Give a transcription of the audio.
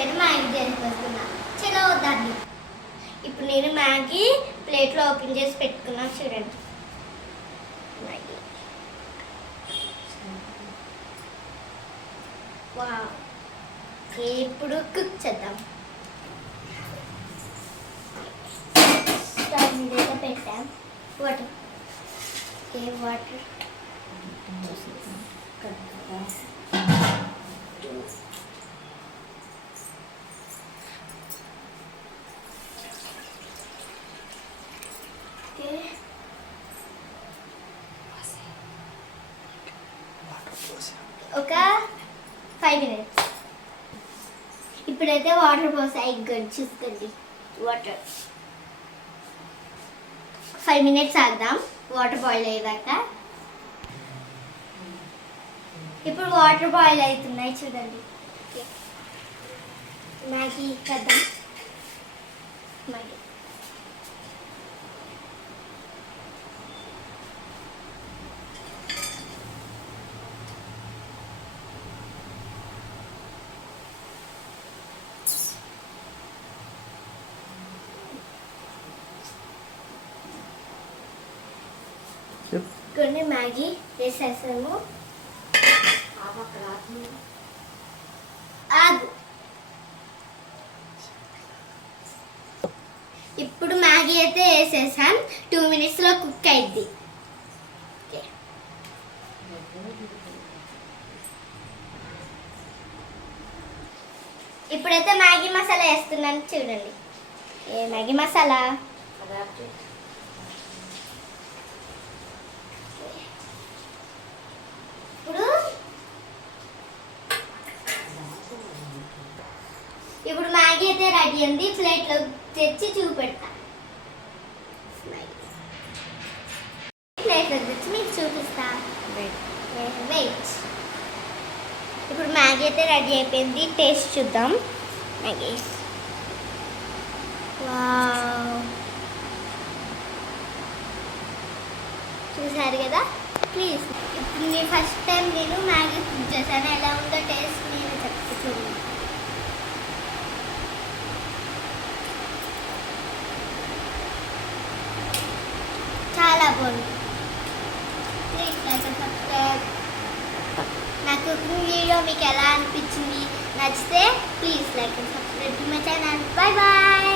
అయిపోయిన మ్యాగీ చేసుకొస్తున్నా. చలో దాన్ని ఇప్పుడు నేను మ్యాగీ ప్లేట్లో ఓపెన్ చేసి పెట్టుకున్నా చూడండి. Maggi wow. ఇప్పుడు కుక్ చేద్దాం. స్టవ్ మీద పెట్టాం. వాటర్ వాటర్ ఒక 5 minutes. ఇప్పుడైతే వాటర్ పోసాయి. చూసుకోండి వాటర్. 5 minutes ఆగుదాం వాటర్ బాయిల్ అయ్యేదాకా. ఇప్పుడు వాటర్ బాయిల్ అవుతున్నాయి చూడండి. మ్యాగీ కద్దాం. మ్యాగీ కొన్ని మ్యాగీ వేసేసాము. ఆగు. ఇప్పుడు మ్యాగీ అయితే వేసేసాం. 2 minutesలో కుక్ అయింది. ఇప్పుడైతే మ్యాగీ మసాలా వేస్తున్నాను చూడండి. మ్యాగీ మసాలా ఇప్పుడు మ్యాగీ అయితే రెడీ ఉంది. ప్లేట్లో తెచ్చి చూపెడతా. ప్లేట్లో తెచ్చి మీకు చూపిస్తా. వెయిట్. ఇప్పుడు మ్యాగీ అయితే రెడీ అయిపోయింది. టేస్ట్ చూద్దాం. Maggi wow. చూసారు కదా. ప్లీజ్ ఇప్పుడు నేను ఫస్ట్ టైం నేను మ్యాగీ కుక్ చేశాను. ఎలా ఉందో టేస్ట్ నేను చెప్తా చూడండి. చాలా బాగుంది. Please like and subscribe. నా కుకింగ్ వీడియో మీకు ఎలా అనిపించింది? నచ్చితే please like and subscribe to my channel. Bye bye.